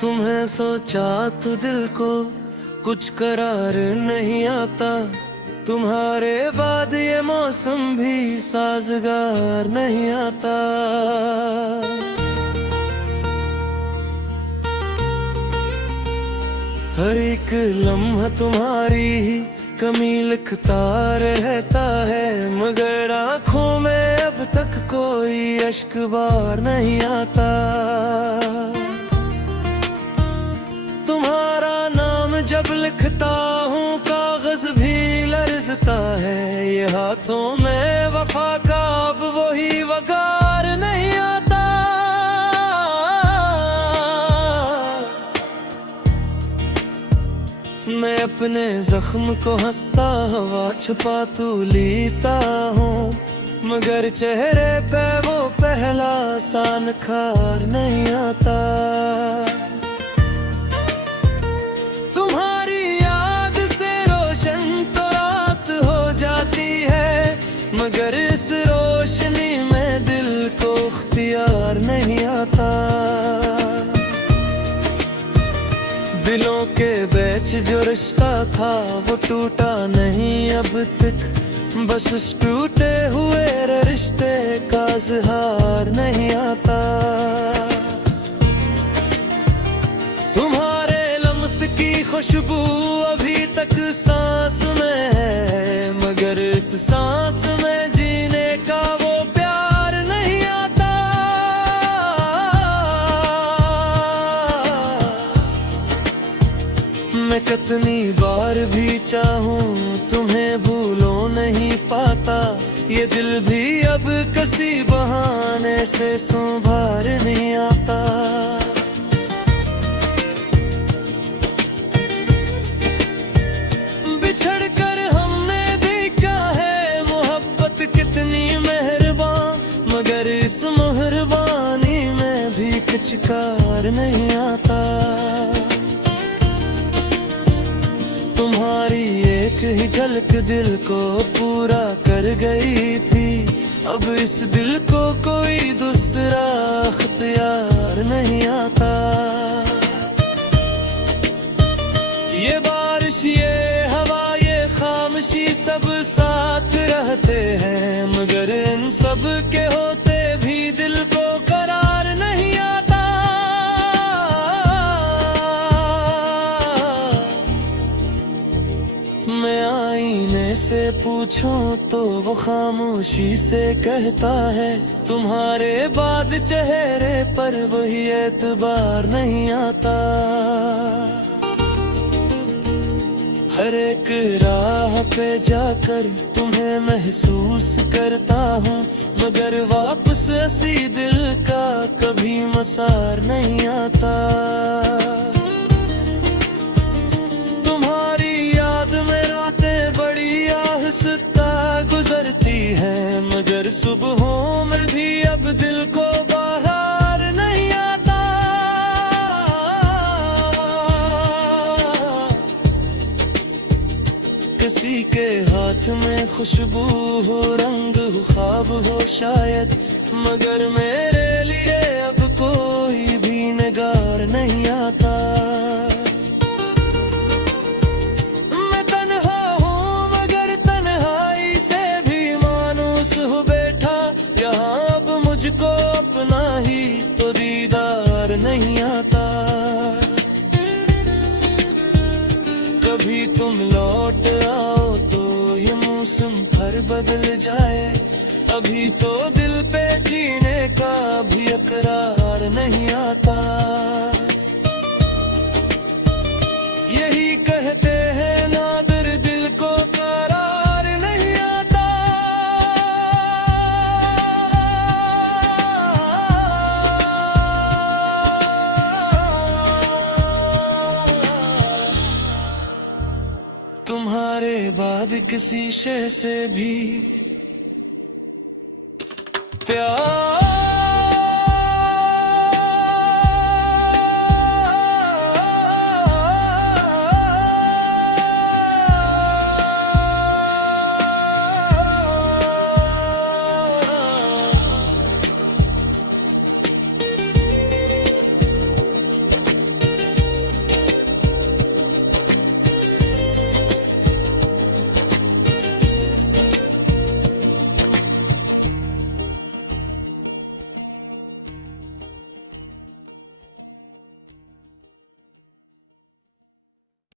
तुम्हें सोचा तो दिल को कुछ करार नहीं आता, तुम्हारे बाद ये मौसम भी साजगार नहीं आता। हर एक लम्हा तुम्हारी ही कमी लिखता रहता है, मगर आँखों में अब तक कोई अश्क बार नहीं आता। तुम्हारा नाम जब लिखता हूँ कागज भी लरजता है, ये हाथों में वफा का अब वही वकार नहीं आता। मैं अपने जख्म को हंसता हुआ छुपा तू लेता हूँ, मगर चेहरे पे वो पहला सा निखार नहीं आता। तुम्हारी याद से रोशन तो रात हो जाती है, मगर इस रोशनी में दिल को इख्तियार नहीं आता। दिलों के बीच जो रिश्ता था वो टूटा नहीं अब तक, बस उस टूटे हुए रिश्ते का इज़हार नहीं आता। तुम्हारे लम्स की खुशबू अभी तक सांस में है, मगर इस सांस में जीने का वो प्यार नहीं आता। मैं कितनी बार भी चाहूं तुम्हें भूलो नहीं पाता, ये दिल भी अब किसी बहाने से संभार नहीं आता। बिछड़कर हमने देखा है मोहब्बत कितनी मेहरबान, मगर इस मेहरबानी में भी कुछ कार नहीं आता। तुम्हारी एक ही झलक दिल को पूरा कर गई थी, अब इस दिल को कोई दूसरा अख्तियार नहीं आता। ये बारिश ये हवा ये खामोशी सब साथ रहते हैं, मगर इन सब के होते भी दिल को करार नहीं आता। मैं आईने से पूछूं तो वो खामोशी से कहता है, तुम्हारे बाद चेहरे पर वही एतबार नहीं आता। हर एक राह पे जाकर तुम्हें महसूस करता हूँ, मगर वापस ऐसी दिल का कभी मसार नहीं आता। तुम्हारी याद में रातें बड़ी आहिस्ता गुजरती हैं, मगर सुबहों में भी अब दिल को बाहर नहीं आता। किसी के हाथ में खुशबू हो रंग हो ख्वाब हो शायद, मगर मेरे लिए अब कोई भी निगार नहीं आता। मैं तन्हा हूँ मगर तन्हाई से भी मानूस हो बैठा, यहाँ अब मुझको अपना ही तो दीदार नहीं आता। कभी तुम लौट आओ तो ये मौसम फिर बदल जाए, अभी तो दिल पे जीने का भी इकरार नहीं आता। यही कहते हैं नादिर दिल को करार नहीं आता। तुम्हारे बाद किसी शय से भी प्यार